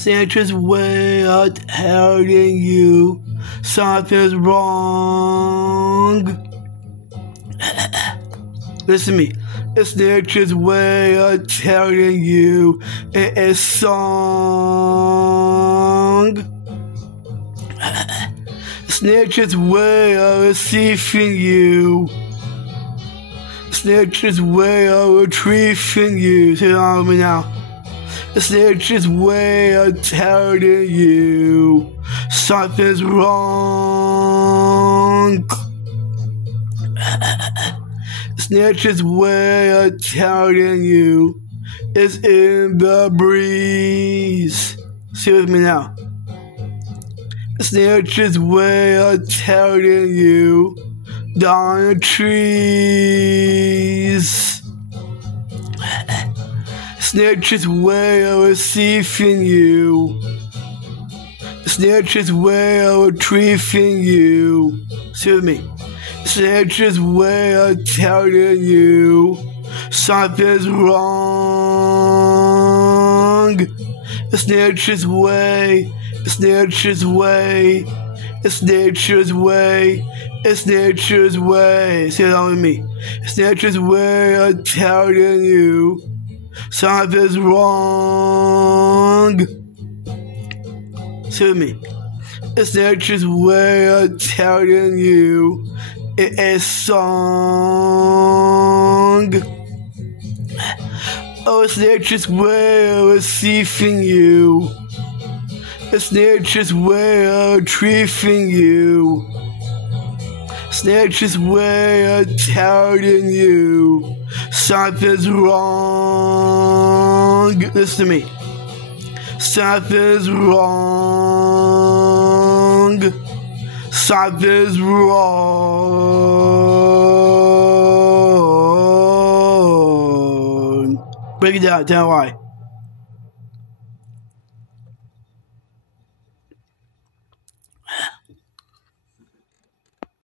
Santa's way out hurting you. Something's wrong. Listen to me. It's nature's way of telling you in a song. It's nature's way of receiving you. It's nature's way of retrieving you. Say it on with me now. It's nature's way of telling you something's wrong. It's nature's way of telling you it's in the breeze. See with me now. It's nature's way of telling you down the trees. It's nature's way of receiving you. It's nature's way of retrieving you. See with me. It's nature's way of telling you something's wrong. It's nature's way. It's nature's way. It's nature's way. It's nature's way. Say it on with me. It's nature's way of telling you something's wrong. Say it with me. It's nature's way of telling you in a song. Oh, it's nature's way of receiving you. It's nature's way of retrieving you. It's nature's way of telling you something's wrong. Listen to me. Something's wrong. Something's wrong. Break it down. Tell why.